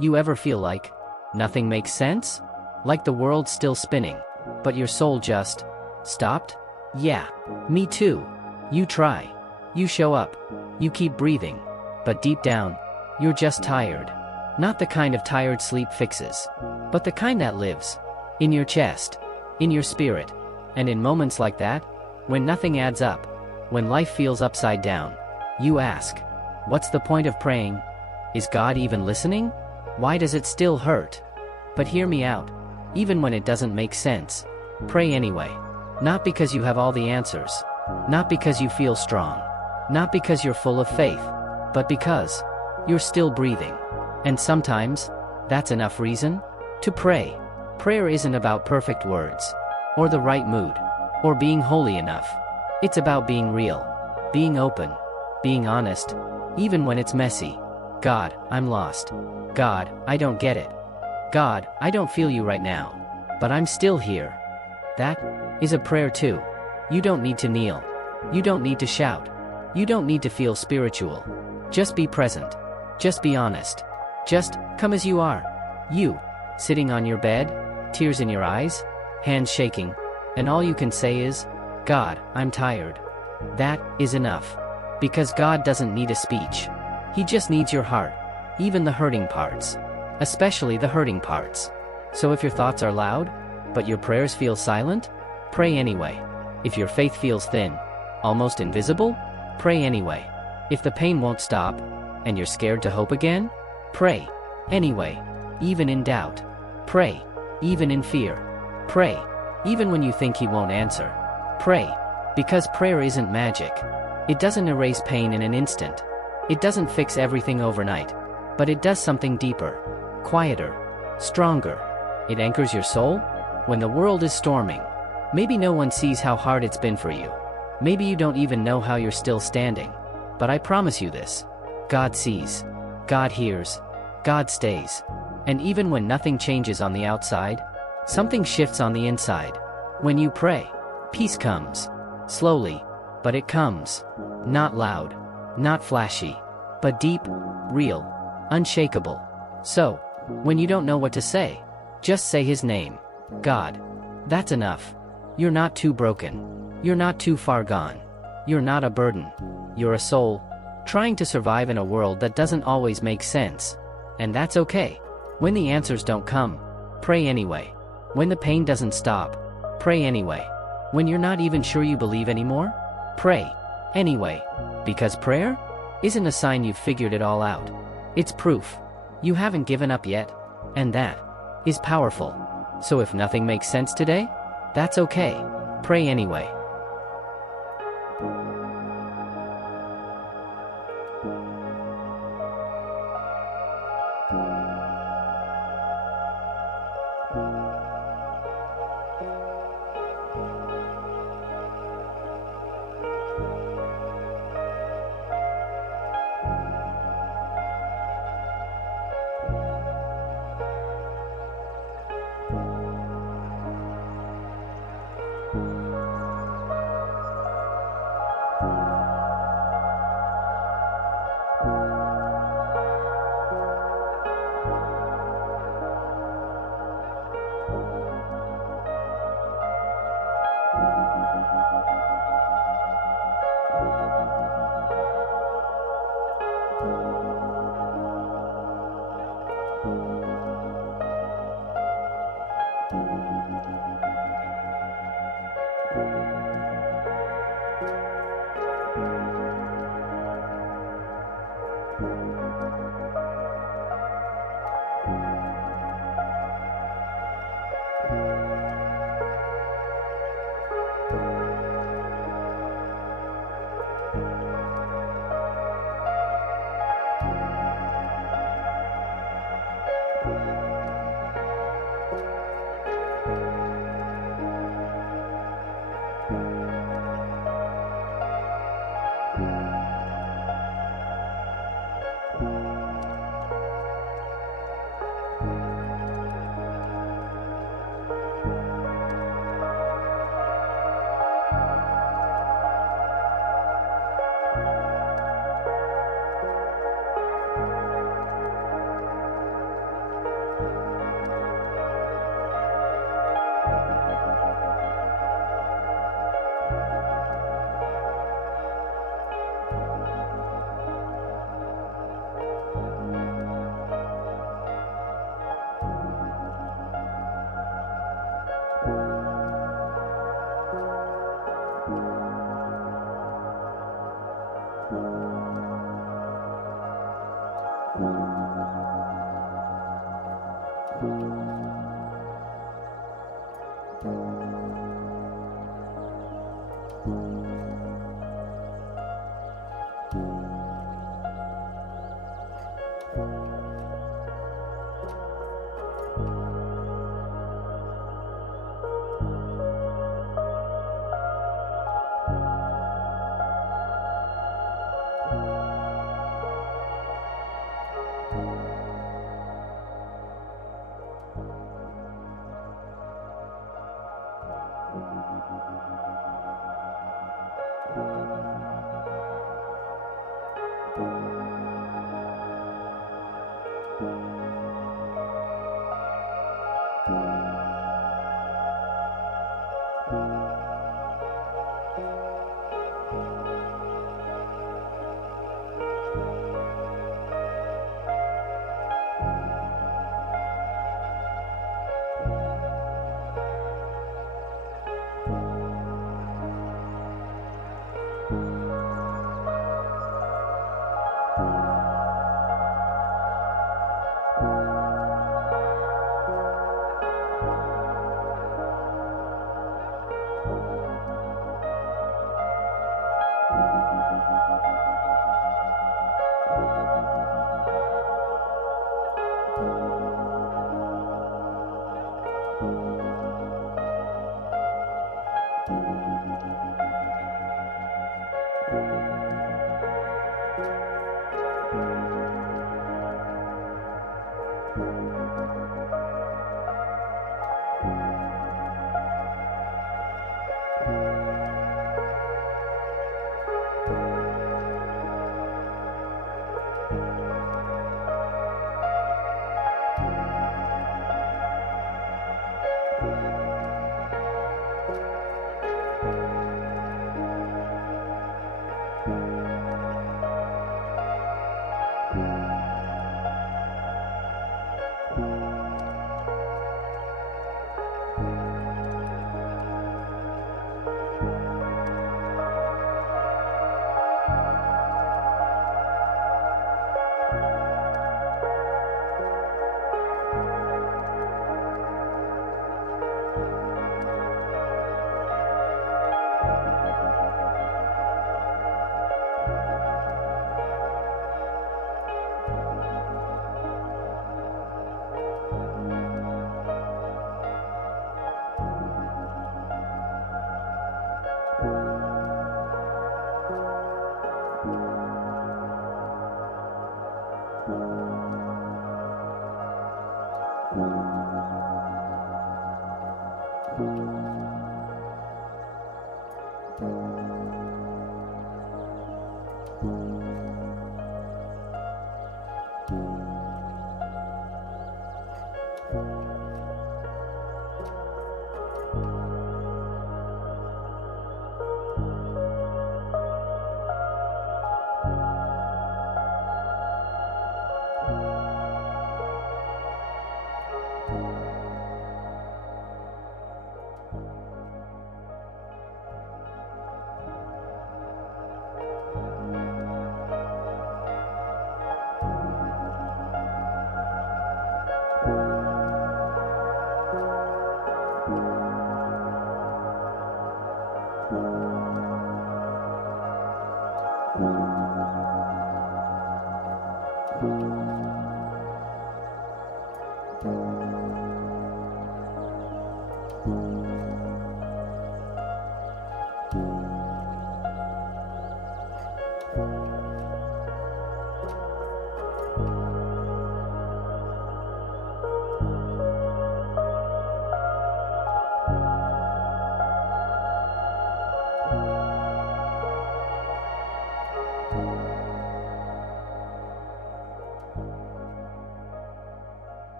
You ever feel like nothing makes sense? Like the world's still spinning, but your soul just stopped? Yeah, me too. You try. You show up. You keep breathing. But deep down, you're just tired. Not the kind of tired sleep fixes, but the kind that lives in your chest, in your spirit. And in moments like that, when nothing adds up, when life feels upside down, you ask, what's the point of praying? Is God even listening? Why does it still hurt? But hear me out. Even when it doesn't make sense, pray anyway. Not because you have all the answers, not because you feel strong, not because you're full of faith, but because you're still breathing. And sometimes, that's enough reason to pray. Prayer isn't about perfect words, or the right mood, or being holy enough. It's about being real, being open, being honest, even when it's messy. God, I'm lost. God, I don't get it. God, I don't feel you right now, but I'm still here. That is a prayer too. You don't need to kneel. You don't need to shout. You don't need to feel spiritual. Just be present. Just be honest. Just come as you are. You, sitting on your bed, tears in your eyes, hands shaking, and all you can say is, God, I'm tired. That is enough. Because God doesn't need a speech. He just needs your heart, even the hurting parts. Especially the hurting parts. So if your thoughts are loud, but your prayers feel silent, pray anyway. If your faith feels thin, almost invisible, pray anyway. If the pain won't stop, and you're scared to hope again, pray anyway. Even in doubt, pray. Even in fear, pray. Even when you think He won't answer, pray. Because prayer isn't magic. It doesn't erase pain in an instant. It doesn't fix everything overnight. But it does something deeper, quieter, stronger. It anchors your soul when the world is storming. Maybe no one sees how hard it's been for you. Maybe you don't even know how you're still standing. But I promise you this. God sees. God hears. God stays. And even when nothing changes on the outside, something shifts on the inside. When you pray, peace comes. Slowly, but it comes. Not loud, not flashy, but deep, real, unshakable. So, when you don't know what to say, just say His name. God. That's enough. You're not too broken. You're not too far gone. You're not a burden. You're a soul, trying to survive in a world that doesn't always make sense. And that's okay. When the answers don't come, pray anyway. When the pain doesn't stop, pray anyway. When you're not even sure you believe anymore, pray anyway. Because prayer isn't a sign you've figured it all out. It's proof you haven't given up yet, and that is powerful. So if nothing makes sense today, that's okay. Pray anyway.